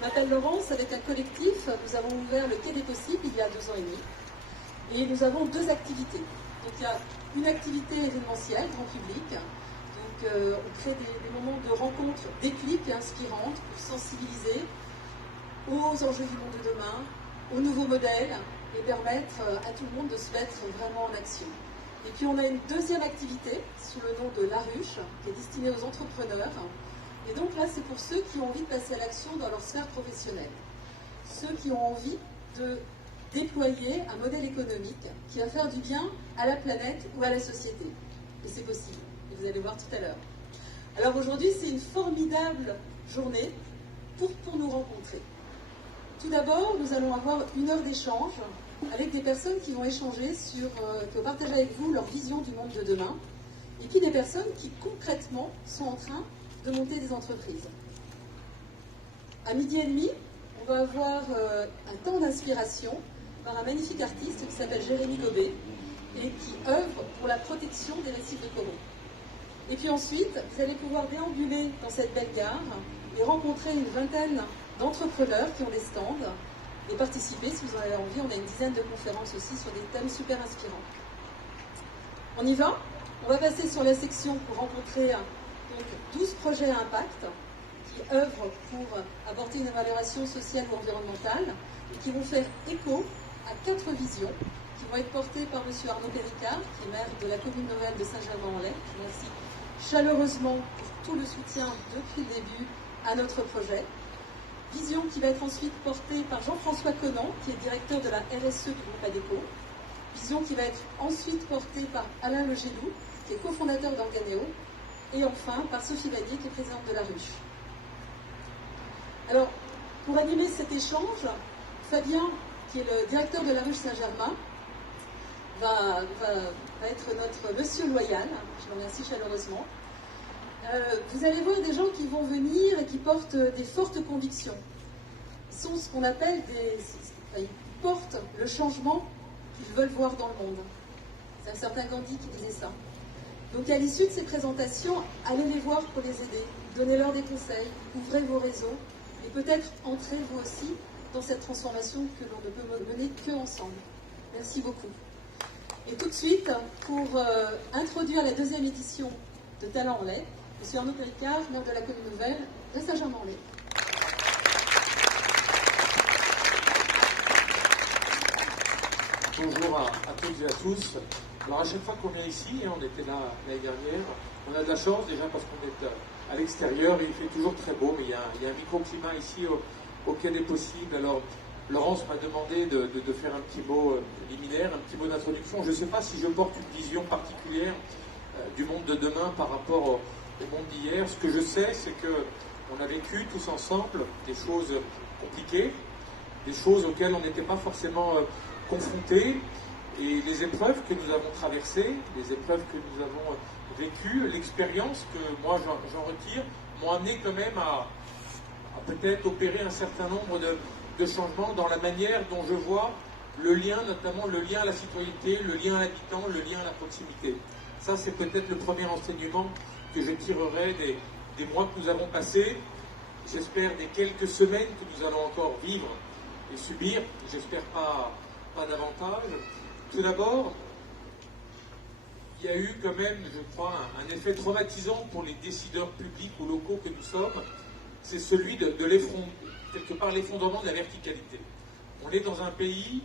Je m'appelle Laurence, avec un collectif, nous avons ouvert le Quai des Possibles il y a 2 ans et demi. Et nous avons 2 activités. Donc il y a une activité événementielle, grand public. Donc on crée des moments de rencontres déclic et inspirantes pour sensibiliser aux enjeux du monde de demain, aux nouveaux modèles et permettre à tout le monde de se mettre vraiment en action. Et puis on a une deuxième activité sous le nom de La Ruche, qui est destinée aux entrepreneurs. Et donc là, c'est pour ceux qui ont envie de passer à l'action dans leur sphère professionnelle. Ceux qui ont envie de déployer un modèle économique qui va faire du bien à la planète ou à la société. Et c'est possible. Et vous allez voir tout à l'heure. Alors aujourd'hui, c'est une formidable journée pour nous rencontrer. Tout d'abord, nous allons avoir 1 heure d'échange avec des personnes qui vont échanger qui vont partager avec vous leur vision du monde de demain, et puis des personnes qui concrètement sont en train de monter des entreprises. À 12h30, on va avoir un temps d'inspiration par un magnifique artiste qui s'appelle Jérémy Gobet et qui œuvre pour la protection des récifs de coraux. Et puis ensuite, vous allez pouvoir déambuler dans cette belle gare et rencontrer une vingtaine d'entrepreneurs qui ont des stands et participer, si vous en avez envie. On a une dizaine de conférences aussi sur des thèmes super inspirants. On y va? On va passer sur la section pour rencontrer donc 12 projets à impact qui œuvrent pour apporter une amélioration sociale ou environnementale et qui vont faire écho à 4 visions qui vont être portées par M. Arnaud Péricard, qui est maire de la commune nouvelle de Saint-Germain-en-Laye. Je vous remercie chaleureusement pour tout le soutien depuis le début à notre projet. Vision qui va être ensuite portée par Jean-François Conan, qui est directeur de la RSE du groupe ADECO. Vision qui va être ensuite portée par Alain Legédou, qui est cofondateur d'Organéo. Et enfin, par Sophie Vanier, qui est présidente de La Ruche. Alors, pour animer cet échange, Fabien, qui est le directeur de La Ruche Saint-Germain, va être notre monsieur loyal. Je le remercie chaleureusement. Vous allez voir des gens qui vont venir et qui portent des fortes convictions. Ils sont ce qu'on appelle ils portent le changement qu'ils veulent voir dans le monde. C'est un certain Gandhi qui disait ça. Donc à l'issue de ces présentations, allez les voir pour les aider, donnez-leur des conseils, ouvrez vos réseaux et peut-être entrez vous aussi dans cette transformation que l'on ne peut mener qu'ensemble. Merci beaucoup. Et tout de suite, pour introduire la 2e édition de Talents en lait, M. Arnaud Péricard, maire de la commune nouvelle de Saint-Germain-en-Laye. Bonjour à toutes et à tous. Alors à chaque fois qu'on vient ici, et on était là l'année dernière, on a de la chance déjà parce qu'on est à l'extérieur et il fait toujours très beau, mais il y a un microclimat ici au Quai des Possibles. Alors Laurence m'a demandé de faire un petit mot liminaire, un petit mot d'introduction. Je ne sais pas si je porte une vision particulière du monde de demain par rapport au monde d'hier. Ce que je sais, c'est qu'on a vécu tous ensemble des choses compliquées, des choses auxquelles on n'était pas forcément confrontés, et les épreuves que nous avons traversées, les épreuves que nous avons vécues, l'expérience que moi j'en retire, m'ont amené quand même à peut-être opérer un certain nombre de changements dans la manière dont je vois le lien, notamment le lien à la citoyenneté, le lien à l'habitant, le lien à la proximité. Ça, c'est peut-être le premier enseignement que je tirerai des mois que nous avons passés, j'espère des quelques semaines que nous allons encore vivre et subir, j'espère pas davantage. Tout d'abord, il y a eu quand même, je crois, un effet traumatisant pour les décideurs publics ou locaux que nous sommes, c'est celui de quelque part l'effondrement de la verticalité. On est dans un pays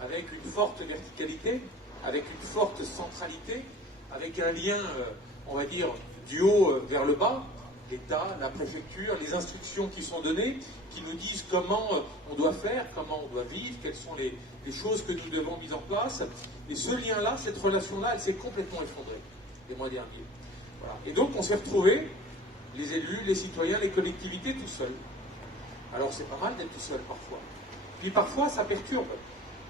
avec une forte verticalité, avec une forte centralité, avec un lien, on va dire, du haut vers le bas, l'État, la préfecture, les instructions qui sont données, qui nous disent comment on doit faire, comment on doit vivre, quelles sont les choses que nous devons mettre en place. Et ce lien-là, cette relation-là, elle s'est complètement effondrée les mois derniers. Voilà. Et donc on s'est retrouvés, les élus, les citoyens, les collectivités, tout seuls. Alors c'est pas mal d'être tout seul parfois. Puis parfois ça perturbe,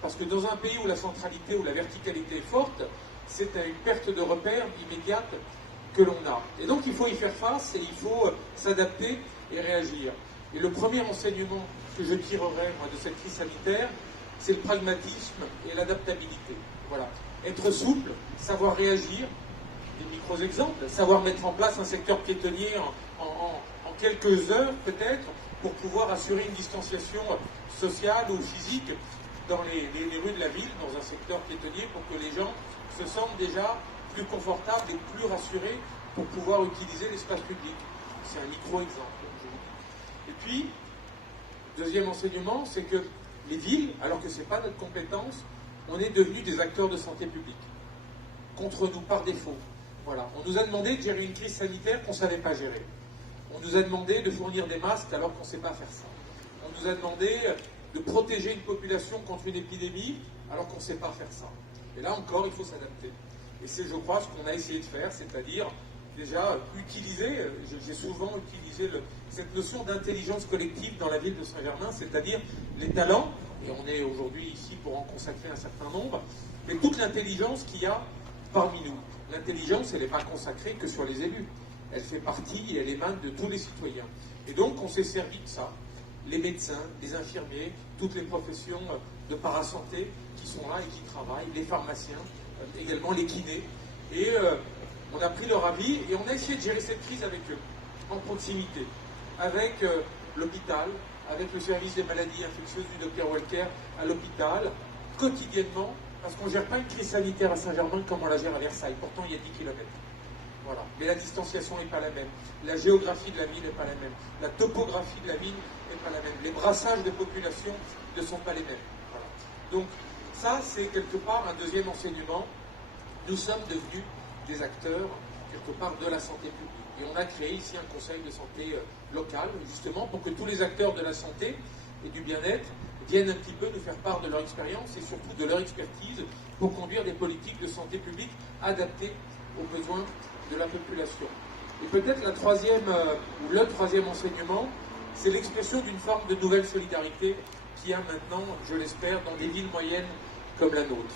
parce que dans un pays où la centralité, où la verticalité est forte, c'est à une perte de repère immédiate que l'on a. Et donc il faut y faire face et il faut s'adapter et réagir. Et le premier enseignement que je tirerai moi, de cette crise sanitaire, c'est le pragmatisme et l'adaptabilité. Voilà. Être souple, savoir réagir, des micros exemples, savoir mettre en place un secteur piétonnier en quelques heures peut-être, pour pouvoir assurer une distanciation sociale ou physique dans les rues de la ville, dans un secteur piétonnier, pour que les gens se sentent déjà plus confortables et plus rassurés pour pouvoir utiliser l'espace public. C'est un micro-exemple, je vous dis. Et puis, deuxième enseignement, c'est que les villes, alors que ce n'est pas notre compétence, on est devenus des acteurs de santé publique, contre nous par défaut. Voilà. On nous a demandé de gérer une crise sanitaire qu'on ne savait pas gérer. On nous a demandé de fournir des masques alors qu'on ne sait pas faire ça. On nous a demandé de protéger une population contre une épidémie alors qu'on ne sait pas faire ça. Et là encore, il faut s'adapter. Et c'est, je crois, ce qu'on a essayé de faire, c'est-à-dire déjà utiliser, j'ai souvent utilisé cette notion d'intelligence collective dans la ville de Saint-Germain, c'est-à-dire les talents, et on est aujourd'hui ici pour en consacrer un certain nombre, mais toute l'intelligence qu'il y a parmi nous. L'intelligence, elle n'est pas consacrée que sur les élus. Elle fait partie et elle émane de tous les citoyens. Et donc, on s'est servi de ça. Les médecins, les infirmiers, toutes les professions de parasanté qui sont là et qui travaillent, les pharmaciens, également les kinés. Et on a pris leur avis et on a essayé de gérer cette crise avec eux, en proximité, avec l'hôpital, avec le service des maladies infectieuses du Dr Walker à l'hôpital, quotidiennement, parce qu'on ne gère pas une crise sanitaire à Saint-Germain comme on la gère à Versailles. Pourtant, il y a 10 km. Voilà. Mais la distanciation n'est pas la même. La géographie de la ville n'est pas la même. La topographie de la ville n'est pas la même. Les brassages de population ne sont pas les mêmes. Voilà. Donc, ça, c'est quelque part un deuxième enseignement. Nous sommes devenus des acteurs, quelque part, de la santé publique. Et on a créé ici un conseil de santé local, justement, pour que tous les acteurs de la santé et du bien-être viennent un petit peu nous faire part de leur expérience et surtout de leur expertise pour conduire des politiques de santé publique adaptées aux besoins de la population. Et peut-être le troisième enseignement, c'est l'expression d'une forme de nouvelle solidarité qui a maintenant, je l'espère, dans des villes moyennes comme la nôtre.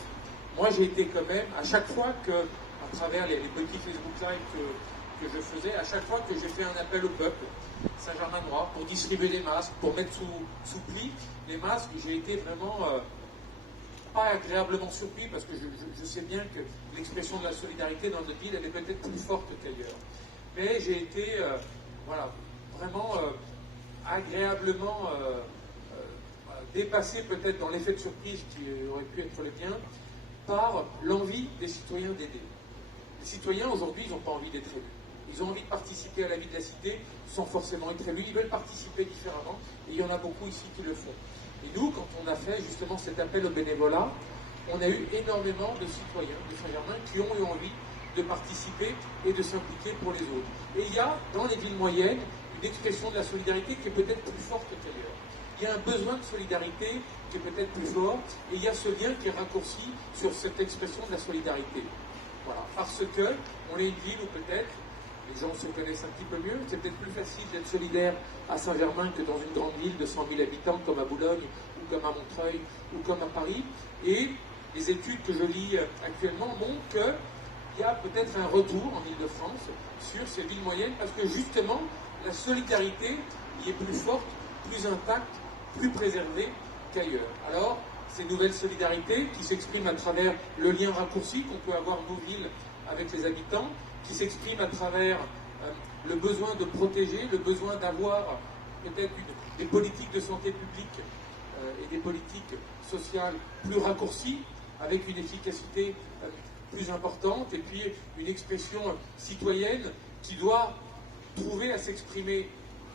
Moi, j'ai été quand même, à chaque fois que, à travers les petits Facebook Live que je faisais, à chaque fois que j'ai fait un appel au peuple Saint-Germain-Noir pour distribuer des masques, pour mettre sous pli les masques, j'ai été vraiment pas agréablement surpris parce que je sais bien que l'expression de la solidarité dans notre ville, elle est peut-être plus forte qu'ailleurs. Mais j'ai été vraiment agréablement dépassé peut-être dans l'effet de surprise qui aurait pu être le mien par l'envie des citoyens d'aider. Les citoyens aujourd'hui, ils n'ont pas envie d'être élus. Ils ont envie de participer à la vie de la cité sans forcément être élus. Ils veulent participer différemment et il y en a beaucoup ici qui le font. Et nous, quand on a fait justement cet appel au bénévolat, on a eu énormément de citoyens de Saint-Germain qui ont eu envie de participer et de s'impliquer pour les autres. Et il y a, dans les villes moyennes, une expression de la solidarité qui est peut-être plus forte qu'ailleurs. Il y a un besoin de solidarité qui est peut-être plus fort, et il y a ce lien qui est raccourci sur cette expression de la solidarité. Voilà. Parce que on est une ville où peut-être les gens se connaissent un petit peu mieux. C'est peut-être plus facile d'être solidaire à Saint-Germain que dans une grande ville de 100 000 habitants comme à Boulogne, ou comme à Montreuil, ou comme à Paris. Et les études que je lis actuellement montrent qu'il y a peut-être un retour en Île-de-France sur ces villes moyennes, parce que justement, la solidarité y est plus forte, plus intacte, plus préservée qu'ailleurs. Alors, ces nouvelles solidarités qui s'expriment à travers le lien raccourci qu'on peut avoir nos villes avec les habitants, qui s'expriment à travers le besoin de protéger, le besoin d'avoir peut-être des politiques de santé publique et des politiques sociales plus raccourcies, avec une efficacité plus importante, et puis une expression citoyenne qui doit trouver à s'exprimer,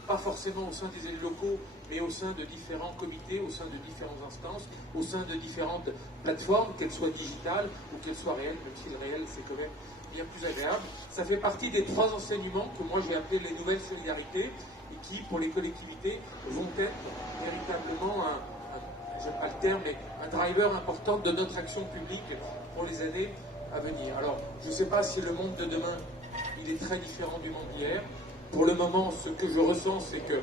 pas forcément au sein des élus locaux, mais au sein de différents comités, au sein de différentes instances, au sein de différentes plateformes, qu'elles soient digitales ou qu'elles soient réelles, même si le réel, c'est quand même bien plus agréable. Ça fait partie des 3 enseignements que moi j'ai appelés les nouvelles solidarités, et qui, pour les collectivités, vont être véritablement j'aime pas le terme, mais un driver important de notre action publique pour les années à venir. Alors, je ne sais pas si le monde de demain, il est très différent du monde d'hier. Pour le moment, ce que je ressens, c'est que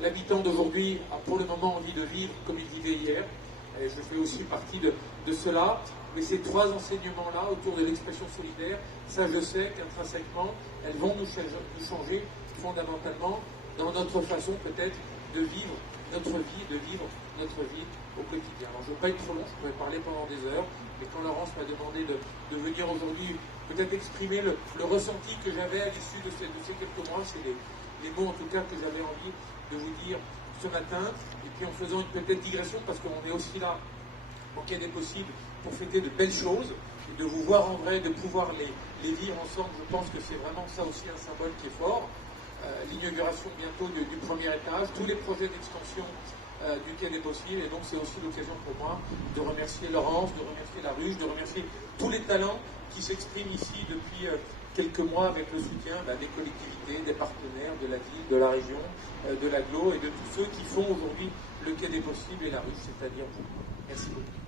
l'habitant d'aujourd'hui a pour le moment envie de vivre comme il vivait hier. Et je fais aussi partie de cela. Mais ces 3 enseignements-là, autour de l'expression solidaire, ça je sais qu'intrinsèquement, elles vont nous changer fondamentalement dans notre façon peut-être de vivre notre vie au quotidien. Alors je ne veux pas être trop long, je pourrais parler pendant des heures, mais quand Laurence m'a demandé de venir aujourd'hui peut-être exprimer le ressenti que j'avais à l'issue de ces quelques mois, c'est les mots en tout cas que j'avais envie de vous dire ce matin, et puis en faisant une petite digression, parce qu'on est aussi là, au Quai des Possibles, pour fêter de belles choses, et de vous voir en vrai, de pouvoir les vivre ensemble. Je pense que c'est vraiment ça aussi un symbole qui est fort. L'inauguration bientôt du premier étage, tous les projets d'extension du Quai des Possibles, et donc c'est aussi l'occasion pour moi de remercier Laurence, de remercier la Ruche, de remercier tous les talents qui s'expriment ici depuis quelques mois avec le soutien des collectivités, des partenaires, de la ville, de la région, de l'agglo et de tous ceux qui font aujourd'hui le Quai des Possibles et la Ruche, c'est-à-dire vous. Merci beaucoup.